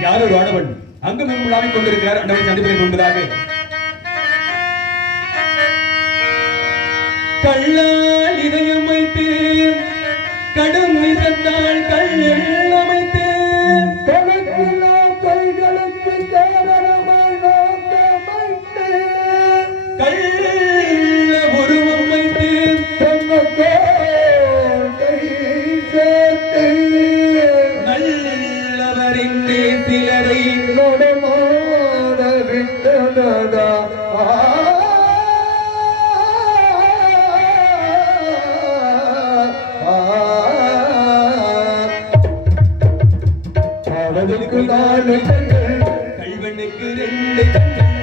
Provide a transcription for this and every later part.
யார் ஒரு ஆடவன் அங்கும் இங்கும் உலாவிக் கொண்டிருக்கிறார் அண்டவனை சந்திப்பதை முன்பதாக. கள்ளால் அவளுக்கு நாலு கண்கள் கள்வனுக்கு ரெண்டு கண்கள்.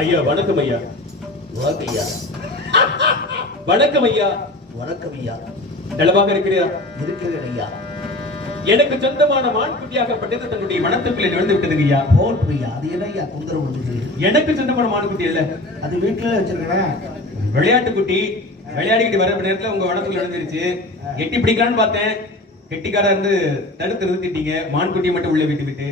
ஐயா வணக்கம் ஐயா. வாக்கையா வணக்கம் ஐயா. வணக்கம் ஐயா. நலமாக இருக்கிறீரா? இருக்கிறேன் ஐயா. எனக்கு சொந்தமான மான்குட்டியாகப்பட்டது தன்னுடைய மனத்துக்குள்ளே நுழைந்து விட்டதுங்க ஐயா. போல் ஐயா அது என்ன ஐயா தொந்தரவு எனக்கு சொந்தமான மான்குட்டி இல்ல அது வீட்டுல வச்சிருக்கேன் விளையாட்டு குட்டி விளையாடிக்கிட்டு வர நேரத்துல உங்க வனத்துக்குள்ள நுழைஞ்சிருச்சு. எட்டி பிடிக்கலாம்னு பார்த்தேன். கெட்டிக்காரா இருந்து தடுத்து நிறுத்திட்டீங்க. மான்குட்டியை மட்டும் உள்ள விட்டு விட்டு.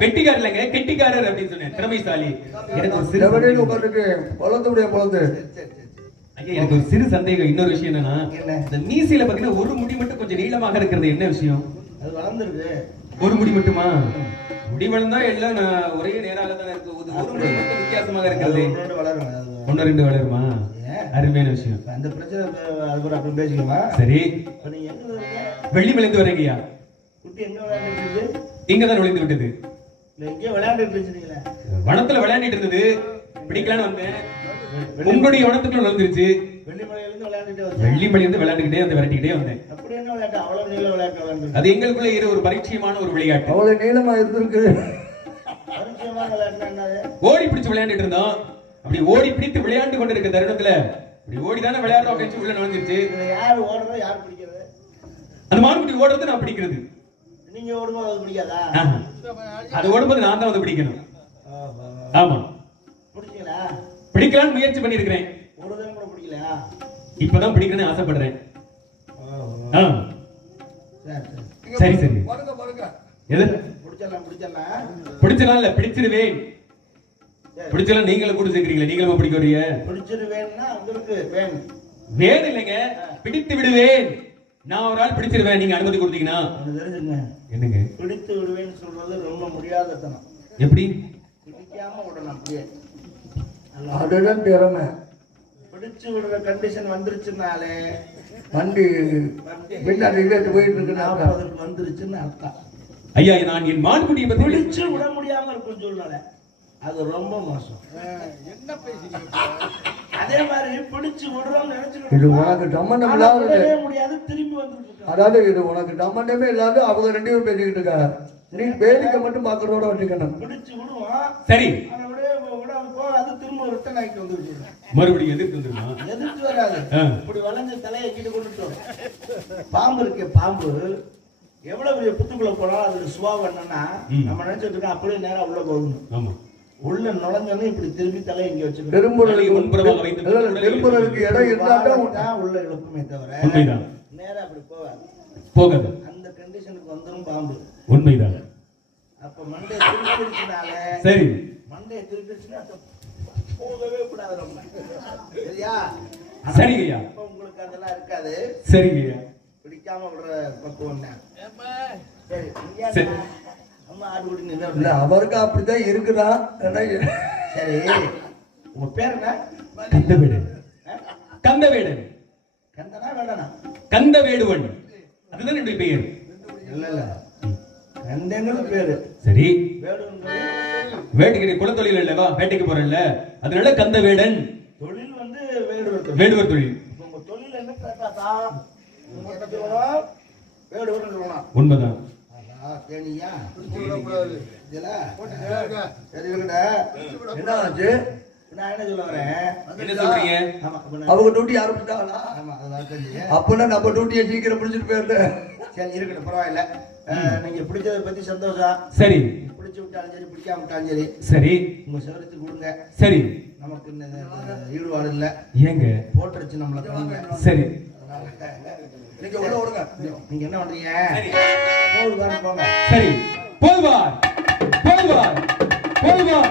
பெட்டிக்காரர் இல்லைங்க கெட்டிக்காரர் அப்படின்னு சொன்னேன். திறமைசாலி. எனக்கு ஒரு சிறு சந்தேகம். உட்காந்துருக்கு பொழந்துடைய பொழந்து எனக்கு ஒரு சிறு சந்தேகம் இன்னொரு விஷயம் என்னன்னா என்ன? இந்த மீசையில பாத்தீங்கன்னா ஒரு முடி மட்டும் கொஞ்சம் நீளமாக இருக்கிறது என்ன விஷயம்? அது வளர்ந்துருக்கு ஒரு முடி மட்டுமா? முடி வளர்ந்தா எல்லாம் நான் ஒரே நேரால தான் இருக்கு. ஒரு முடி மட்டும் வித்தியாசமாக இருக்கிறது. ஒன்னு ரெண்டு வளருமா? அருமையான விஷயம். அந்த பிரச்சனை இப்ப அது கூட அப்புறம் பேசிக்கலாம்? சரி. வெள்ளி மலைந்து வரீங்கய்யா குட்டி எங்க விளையாண்டுட்டு இருக்கு இங்கதான் நுழைந்து விட்டது. எங்கேயோ விளையாண்டுட்டு வனத்துல விளையாடிட்டு இருந்தது. பிடிக்கலான்னு வந்தேன். உங்களுடைய வனத்துக்குள்ள நுழைஞ்சிருச்சு வெள்ளிமலையில இருந்து விளையாண்டுட்டே வந்து விரட்டிக்கிட்டே வந்தேன். அது எங்களுக்குள்ள இரு ஒரு பரிச்சயமான ஒரு விளையாட்டு. அவ்வளவு நீளமா இருந்திருக்கு. ஓடி பிடிச்சு விளையாண்டுட்டு இருந்தோம். அப்படி ஓடி பிடித்து விளையாண்டு கொண்டிருக்க தருணத்துல இப்படி ஓடி தானே விளையாடுறோம் அப்படின்னு உள்ள நுழைஞ்சிருச்சு. யார் ஓடுறது யார் பிடிக்கிறது? அந்த மான்குட்டி ஓடுறது நான் பிடிக்கிறது. நீங்க ஓடும்போது அது பிடிக்காதா. அது ஓடும்போது நான் தான் வந்து பிடிக்கணும். ஆமா. பிடிக்கலாம்னு முயற்சி பண்ணிருக்கிறேன் ஒரு தடவை கூட பிடிக்கலையா? இப்பதான் பிடிக்கணும்னு ஆசைப்படுறேன். ஆ. சரி சரி. எது? பிடிச்சிடலாம் பிடிச்சிடலாம். பிடிச்சலாம் இல்ல பிடிச்சிருவேன். சரி. பிடிச்சலாம் நீங்களும் கூட சேர்க்கிறீங்களா. நீங்களும் பிடிக்க வரீங்க பிடிச்சிரு வேணும்னா உங்களுக்கு வேணும் வேணும் இல்லைங்க பிடித்து விடுவேன். நான் ஒரு ஆள் பிடிச்சிருவேன் நீங்க அனுமதி கொடுத்தீங்கன்னா. என்னங்க? பிடித்து விடுவேன்னு சொல்றது ரொம்ப முடியாதத்தனம். எப்படி? பிடிக்காம விடணும் அப்படியே. அதுதான் திறமை பிடிச்சு விடுற கண்டிஷன் வந்துருச்சுனாலே வண்டி பின்னாடி இழுத்து போயிட்டு இருக்குன்னா நாற்பதுக்கு வந்துருச்சுன்னு அர்த்தம். ஐயா நான் என் மான்குட்டியை பத்தி பிடிச்சு விட முடியாம இருக்கும் சூழ்நிலை. அது ரொம்ப மோசம். அதே மாதிரி பிடிச்சு விடுறோம்னு இது நினைச்சுக்கணும் உனக்கு ஆனா இல்லாத முடியாது திரும்பி இருக்கான் அதாவது இது உனக்கு சம்மந்தமே இல்லாத அவங்க ரெண்டு பேரும் பேசிக்கிட்டு இருக்காங்க. நீ வேடிக்கை மட்டும் பார்க்கறதோட வச்சுக்கணும். பிடிச்சு விடுவோம். சரி. மறுபடியும் எதிர்த்து வந்துருமா? எதிர்த்து வராது. இப்படி வளைஞ்ச தலையை கிட்ட கொண்டுட்டு வரும். பாம்பு இருக்கு பாம்பு. எவ்வளவு பெரிய புத்துக்குள்ள போனாலும் அதுக்கு சுபாவம் என்னன்னா. நம்ம நினைச்சிட்டு இருக்கோம் அப்படியே நேரா உள்ள போகணும். ஆமா. உள்ள நுழைஞ்சோன்னு இப்படி திரும்பி தலையை இங்க வச்சுக்கணும். திரும்புறதுக்கு முன்புறமாக வைத்து இடம் இருந்தா தான் தான் உள்ள இழுப்புமே தவிர உண்மைதான். நேரா அப்படி போகாது. போகாது. அந்த கண்டிஷனுக்கு வந்துரும் பாம்பு. உண்மைதான். அப்ப மண்டையை திருப்பிடுச்சுனால சரி. மண்டையை திருப்பிடுச்சுன்னா அது போகவே கூடாது ரொம்ப. சரியா? சரிங்க ஐயா. அப்ப உங்களுக்கு அதெல்லாம் இருக்காது. சரிங்க ஐயா. பிடிக்காம விடுற பக்குவம் தான் சரி சரி. அம்மா ஆடு குடி இல்ல நின்று அவருக்கு அப்படிதான் இருக்குதா? சரி. உங்க பேர் என்ன? கந்தவேடன் ஆ? கந்தவேடன் கந்தனா வேடனா? கந்தவேடுவன். அதுதான் என்னுடைய பெயர். இல்ல இல்ல. பேரு சரி. வேட்டைக்கு குலத்தொழில் இல்லவா வேட்டைக்கு போறேன்ல. அதனால கந்தவேடன் தொழில் வந்து வேடுவர் தொழில். வேடுவர் தொழில். உங்க தொழில் என்ன கேட்டாக்கா உங்க என்ன சொல்லணும் வேடுவர் உண்மைதான் அவங்க டியூட்டி ஆரம்பிச்சிட்டாங்களா ஆமா அதான் தெரிஞ்சு அப்பனா நம்ம டியூட்டியை சீக்கிரம் முடிச்சிட்டு போயிரு சரி இருக்கட்டும் பரவாயில்ல. நீங்க பிடிச்சதை பத்தி சந்தோஷம். சரி. பிடிச்சு விட்டாலும் சரி பிடிக்காம விட்டாலும் சரி சரி. உங்க சிவரத்து கொடுங்க. சரி. நமக்கு ஈடுபாடு இல்ல. ஏங்க? போட்டுருச்சு நம்மள கண்ணுங்க சரி. நீங்க உள்ள விடுங்க நீங்க என்ன பண்றீங்க? பாருங்க போங்க. சரி. போதுவார் போதுவார் போதுவார்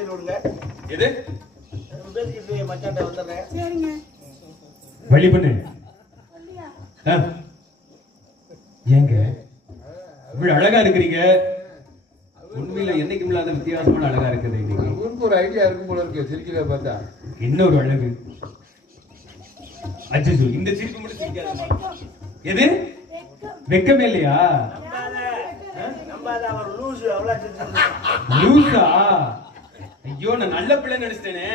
நீர் விடுங்க எது பேசிக்கிட்டு மச்சான்ட்ட வந்துடுறேன். சரிங்க. வழி பண்ணு. ஏங்க? இவ்வளவு அழகா இருக்கிறீங்க. உண்மையில இல்லாத வித்தியாசமான அழகா இருக்குது இன்னைக்கு. ஒரு ஐடியா இருக்கும் போல இருக்கு. பார்த்தா. ஒரு அழகு? அச்சோ இந்த சிரிப்பு மட்டும் சிரிக்காதம்மா. எது? வெக்கமே. இல்லையா? லூசா? ஐயோ நான் நல்ல பிள்ளை நினைச்சிட்டேனே.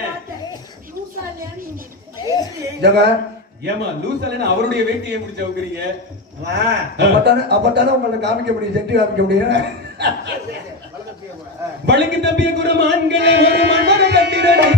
ஏமா லூசாலன்னு அவருடைய வேட்டியை முடிச்சு அவுக்குறீங்க? அப்பத்தானே அப்பத்தானே உங்களை காமிக்க முடியும் செட்டி காமிக்க முடியும். வழக்கு தப்பிய குரமான்களை ஒரு மன்மத கட்டிரடி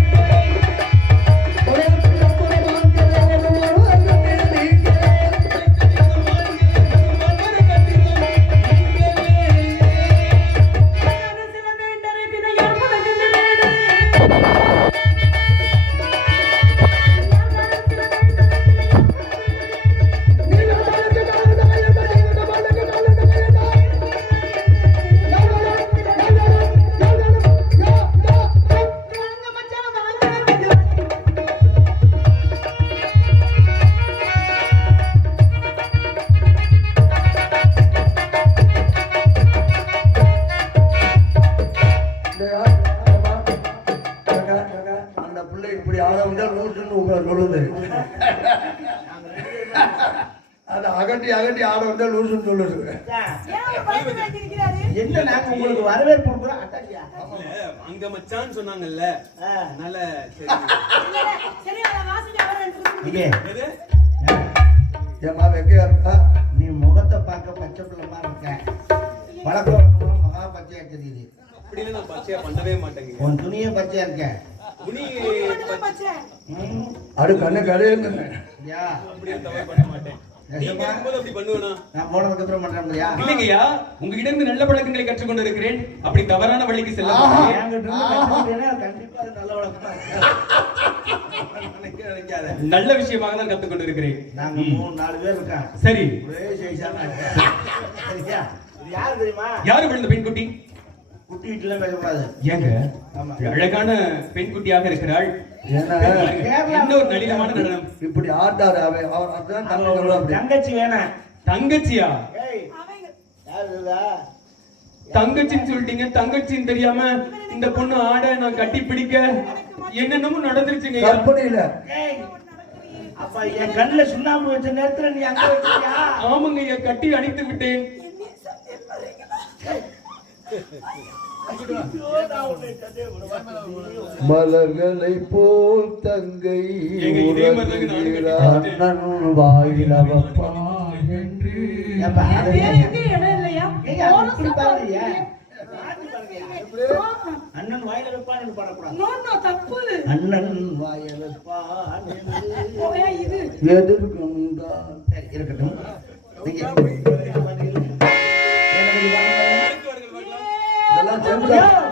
உங்களை சொல்லுது அது அகட்டி அகட்டி ஆட வந்தா லூசுன்னு சொல்லுது? என்ன நாங்க உங்களுக்கு வரவேற்பு கொடுக்குறோம்? அங்க மச்சான்னு சொன்னாங்கல்ல. அதனால? ஏமா வெக்கையா இருக்கா நீ முகத்தை பார்க்க பச்சை பிள்ளை மாதிரி இருக்க. பழக்க வழக்கம் மகா பச்சையா தெரியுது. அப்படின்னு நான் பச்சையா பண்ணவே மாட்டேங்க. உன் துணியே பச்சையா இருக்க. அது கண்ணு இல்லைங்கய்யா உங்ககிட்ட இருந்து நல்ல பழக்கங்களை கற்றுக்கொண்டு இருக்கிறேன் அப்படி தவறான வழிக்கு செல்ல நல்ல வழக்கமா இருக்கும் நினைக்க நினைக்காத. நல்ல விஷயமாக தான் கத்துக்கொண்டு இருக்கிறேன் நாங்க மூணு நாலு பேர் இருக்கோம். சரி. ஒரே சைஸான சரியா? இது யாரு தெரியுமா? யாரு விழுந்த பெண்குட்டி? பேசக்கூடாது ஏங்க. அழகான பெண்குட்டியாக இருக்கிறாள். ஏன்னா என்ன ஒரு நளினமான நடனம்? இப்படி ஆட்டாரு அவர் தங்கச்சி வேணாம் தங்கச்சியா? தங்கச்சின்னு சொல்லிட்டீங்க. தங்கச்சின்னு தெரியாம இந்த பொண்ணு ஆட நான் கட்டி பிடிக்க என்னென்னமோ நடந்துருச்சுங்க. கற்பனையில அப்ப என் கண்ணுல சுண்ணாம்பு வச்ச நேரத்துல நீ அங்க ஆமாங்க ஐயா கட்டி அணைத்து விட்டேன்? மலர்களை போல் தங்கை அண்ணன் வாயிலவப்பா என்று ஏப்பா, அது வேற ஏன்? எங்கேயும் இடம் இல்லையா? ஏங்க, அது போன இப்படி சம்பளம் பாருங்க. இல்லையா? மாத்தி பாருங்க. ஆமா. அண்ணன் வாயில பாடக்கூடாது தப்பு. அண்ணன் வாயில வைப்பான் என்று. சரி இருக்கட்டும் Yeah.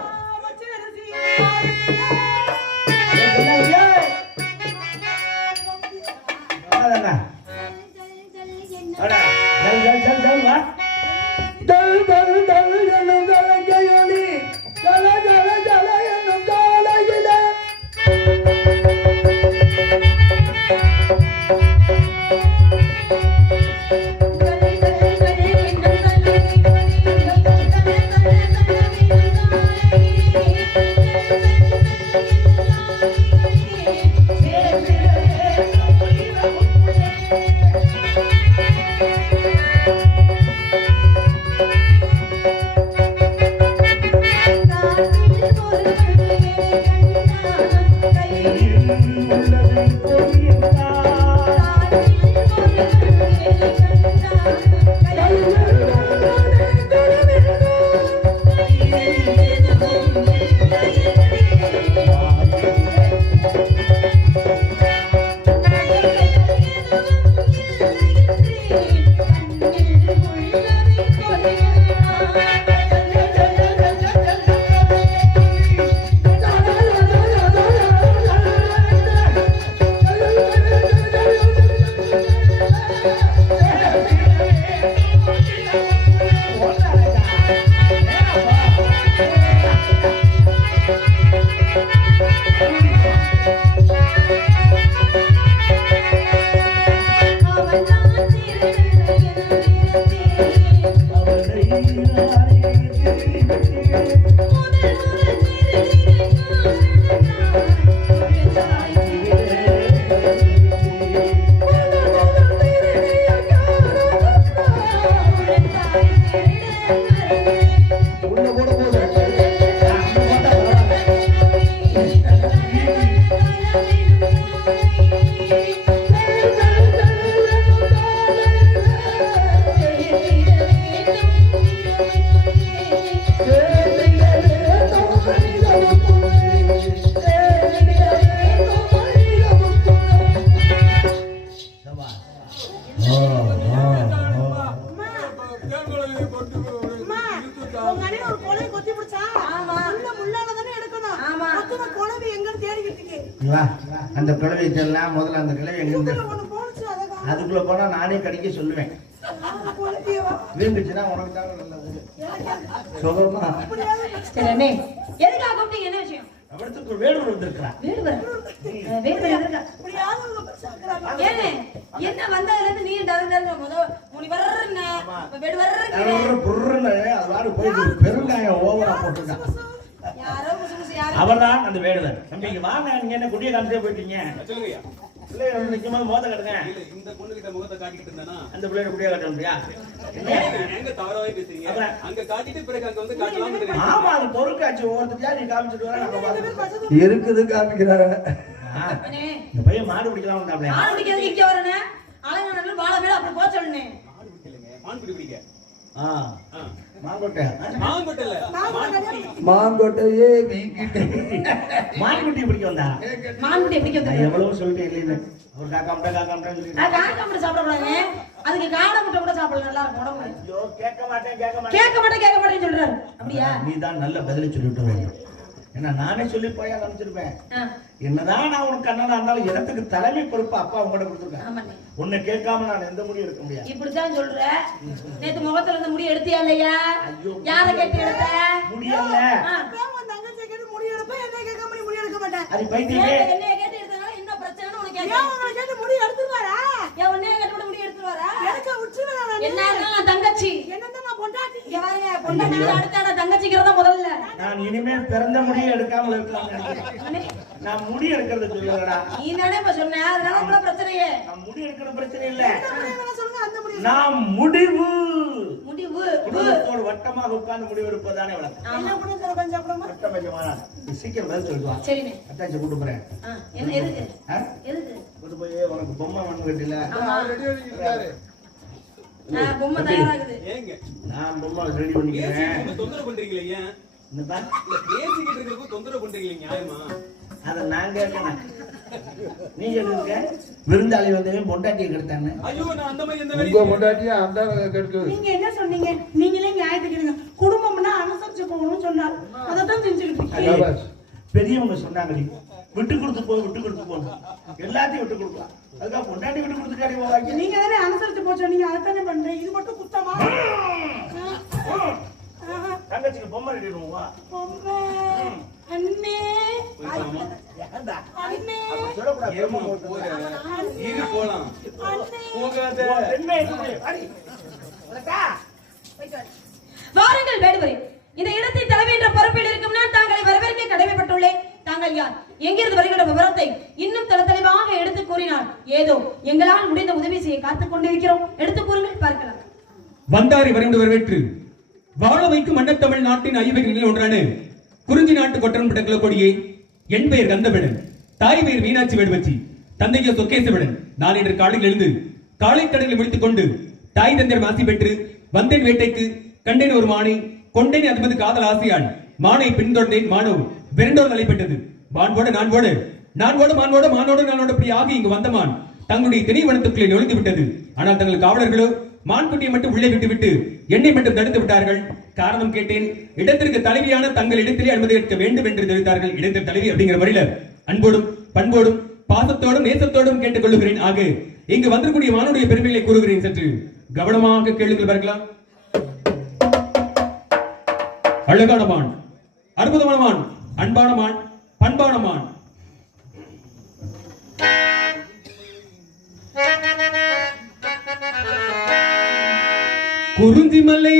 நல்லது. எதுக்காக கூப்பிட்டீங்க? என்ன விஷயம்? அவடத்துக்கு ஒரு வேடு வந்திருக்கிறான் வீடு வர வீடு வர அப்படியாவது உங்க பரிசு ஆக்குறாங்க. ஏனே என்ன வந்ததுல இருந்து நீ டரு டரு முத முனி வர்றன வீடு வர்றங்க அவரு புர்ருன்னு அது வாடு போயிட்டு பெருங்காயம் ஓவரா போட்டுருக்கான். யாரோ முசு முசு யாரோ? அவர்தான் அந்த வேடுவர். தம்பி இங்க வாங்க நீங்க என்ன குடிய காமிச்சே போயிட்டீங்க? நிக்கும்போது மோத கட்டுங்க. இல்ல இந்த பொண்ணு கிட்ட முகத்தை காட்டிக்கிட்டு இருந்தானா? அந்த பிள்ளைய குடிய காட்ட முடியா? எங்க தவறாவே பேசுறீங்க? அப்புறம்? அங்க காட்டிட்டு பிறகு அங்க வந்து காட்டலாம்னு ஆமா அது பொருட்காட்சி ஒவ்வொருத்தையா நீ காமிச்சிட்டு வர நம்ம பார்த்துக்கலாம். இருக்குது காமிக்கிறாங்க. இந்த பையன் மாடு பிடிக்கலாம் வந்தாப்ல. ஆள் பிடிக்கிறதுக்கு இங்க வரனே. அலங்காநல்லூர் வாழ வேலை அப்படி போக சொல்லுனே. மான்குடி பிடிக்க ஆ ஆ. மாங்கொட்டை. மாங்கொட்டை மாங்கொட்டையே வீக்கிட்டே மான்குட்டி பிடிக்க வந்தா? மான்குட்டி வந்து? எவ்வளவு சொல்லிட்டேன் இல்லைன்னு. ஒரு காக்காமட்டான்னு சொல்லி காக்கா சாப்பிடக்கூடாது. அதுக்கு காடை முட்டை கூட சாப்பிடலாம். நல்லா இருக்கும் உடம்பு ஐயோ கேட்க மாட்டேன் கேட்க மாட்டேன். கேட்க மாட்டேன் கேட்க மாட்டேன்னு சொல்றாரு. அப்படியா? நீ தான் நல்ல பதிலை சொல்லிட்டு வேண்டும். ஏன்னா நானே சொல்லி போய் காமிச்சிருப்பேன். ஆ, என்னதான் நான் உனக்கு அண்ணனா இருந்தாலும் இடத்துக்கு தலைமை பொறுப்பு அப்பா உங்கள்கிட்ட கொடுத்துருக்கேன் உன்னை கேட்காம நான் எந்த முடியும் எடுக்க முடியாது. இப்படித்தான் சொல்ற. நேத்து முகத்துல இருந்து முடி எடுத்தியா இல்லையா? யார கேட்டு எடுத்த? முடியல என்னை. அது பைத்தியமே. ஏன் என்னைய கேட்டு எடுத்தனால என்ன பிரச்சனைன்னு உனக்கு ஏன் கேட்க உங்களை கேட்டு முடி எடுத்துருவாரா? ஏன் உன்னைய கேட்டு கூட முடி எடுத்துட்டு வரா எடுக்க விட்டுருவேன் நானு. என்ன இருந்தாலும் நான் தங்கச்சி. என்னதான் நான் பொண்டாட்டி. பாருங்க பொண்டாட்டி அடுத்த நான் இனிமேல் பிறந்த முடியை எடுக்காமல் இருக்கலாம் நான் முடி எடுக்கிறது சொல்லலடா நீ தானே இப்ப சொன்ன அதனால கூட பிரச்சனையே. நான் முடி எடுக்கிற பிரச்சனை இல்ல. நான் முடிவு. முடிவு குடும்பத்தோடு வட்டமாக உட்கார்ந்து முடிவு எடுப்பதானே வழக்கம் என்ன? வட்ட பஞ்சமான சீக்கிரம் பதில் சரிண்ணே. அட்டாச்சு கூட்டு போறேன். என்ன எதுக்கு? எதுக்கு? கூட்டு போய் உனக்கு பொம்மை மண்ணு கட்டில பொம்மை தயாராகுது. ஏங்க. நான் பொம்மை ரெடி பண்ணிக்கிறேன். தொந்தரவு பண்றீங்களே ஏன்? என்னப்பா இல்ல பேசிக்கிட்டு இருக்கிறதுக்கு தொந்தரவு பண்றீங்களே நியாயமா? அதை நான் கேட்கணும் நீங்க எதுங்க விருந்தாளி வந்தவன் பொண்டாட்டியை கெடுத்தாங்க ஐயோ நான் அந்த மாதிரி எந்த உங்க வேலையும் பொண்டாட்டியா அந்த கெடுத்து நீங்க என்ன சொன்னீங்க? நீங்களே நியாயத்துக்கு குடும்பம்னா அனுசரிச்சு போகணும்னு சொன்னார். செஞ்சுக்கிட்டு இருக்கீங்க. சபாஷ். பெரியவங்க சொன்னாங்க விட்டு கொடுத்து போ விட்டு கொடுத்து போகணும் எல்லாத்தையும் விட்டு கொடுக்கலாம். அதுக்காக பொண்டாட்டி விட்டு கொடுத்துட்டாடி போவாங்க நீங்க தானே அனுசரிச்சு போச்சு. நீங்க அதைத்தானே பண்றீங்க. இது மட்டும் குத்தமா. தங்கச்சிக்கு பொம்மை ரெடிடுவோம் வா. பொம்மை. அண்ணே. இரு போலாம். அண்ணே. போகாத? வாருங்கள் வேடுவரே. இந்த இடத்தை தலைமை என்ற பொறுப்பில் இருக்கும் நான் தாங்களை வரவேற்க கடமைப்பட்டுள்ளேன். தாங்கள் யார்? எங்கிருந்து வருகிற விவரத்தை இன்னும் தல தெளிவாக எடுத்து கூறினார் ஏதோ எங்களால் முடிந்த உதவி செய்ய காத்துக் கொண்டிருக்கிறோம். எடுத்து கூறுங்கள் பார்க்கலாம். வந்தாரை வரைந்து வரவேற்று வாழ வைக்கும் மண்டத்தமிழ் நாட்டின் ஐவகைகளில் ஒன்றான குறிஞ்சி நாட்டு கொட்டன் பட்ட கொடியே என் பெயர் கந்தவேடன் தாய் பெயர் மீனாட்சி வேடுவச்சி தந்தையோ சொக்கேசவேடன் நான் இன்று காலையில் எழுந்து காலை தடையில் முடித்துக் கொண்டு தாய் தந்தையர் மாசி பெற்று வந்தேன் வேட்டைக்கு கண்டேன் ஒரு மானை கொண்டேன் அதுமது காதல் ஆசையான் மானை பின்தொடர்ந்தேன் மானோ விரண்டோர் தலைப்பட்டது மான்போடு நான்போடு நான்போடு மான்போடு மானோடு நானோடு இப்படி ஆகி இங்கு வந்த மான். தங்களுடைய திணைவனத்துக்குள்ளே நுழைந்து விட்டது ஆனால் தங்கள் காவலர்களோ மான்குட்டியை மட்டும் உள்ளே விட்டுவிட்டு என்னை மட்டும் தடுத்து விட்டார்கள். காரணம் கேட்டேன். இடத்திற்கு தலைவியான தங்கள் இடத்திலே அனுமதி எடுக்க வேண்டும் என்று தெரிவித்தார்கள். இடத்திற்கு தலைவி அப்படிங்கிற முறையில அன்போடும் பண்போடும் பாசத்தோடும் நேசத்தோடும் கேட்டுக் கொள்ளுகிறேன் ஆக இங்கு வந்திருக்கூடிய மானுடைய பெருமைகளை கூறுகிறேன் சற்று. கவனமாக கேளுங்கள் பார்க்கலாம் அழகான மான். அற்புதமான மான். அன்பான மான். பண்பான மான். குறிஞ்சிமலை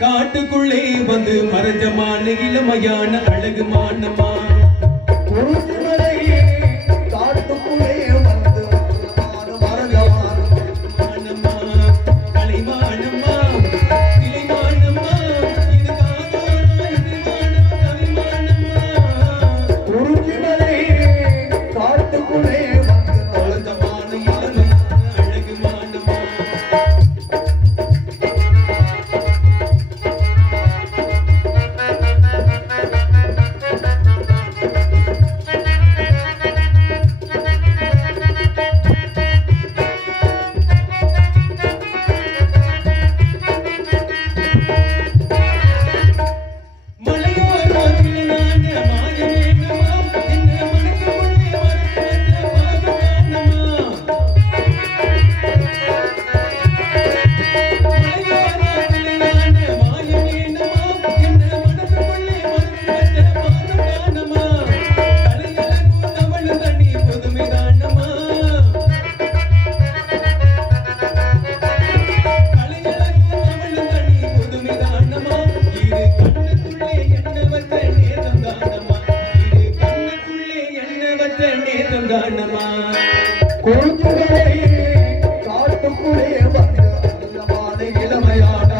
காட்டுக்குள்ளே வந்து மறைஞ்சமான இளமையான அழகு மானமா குருமலை விளையாட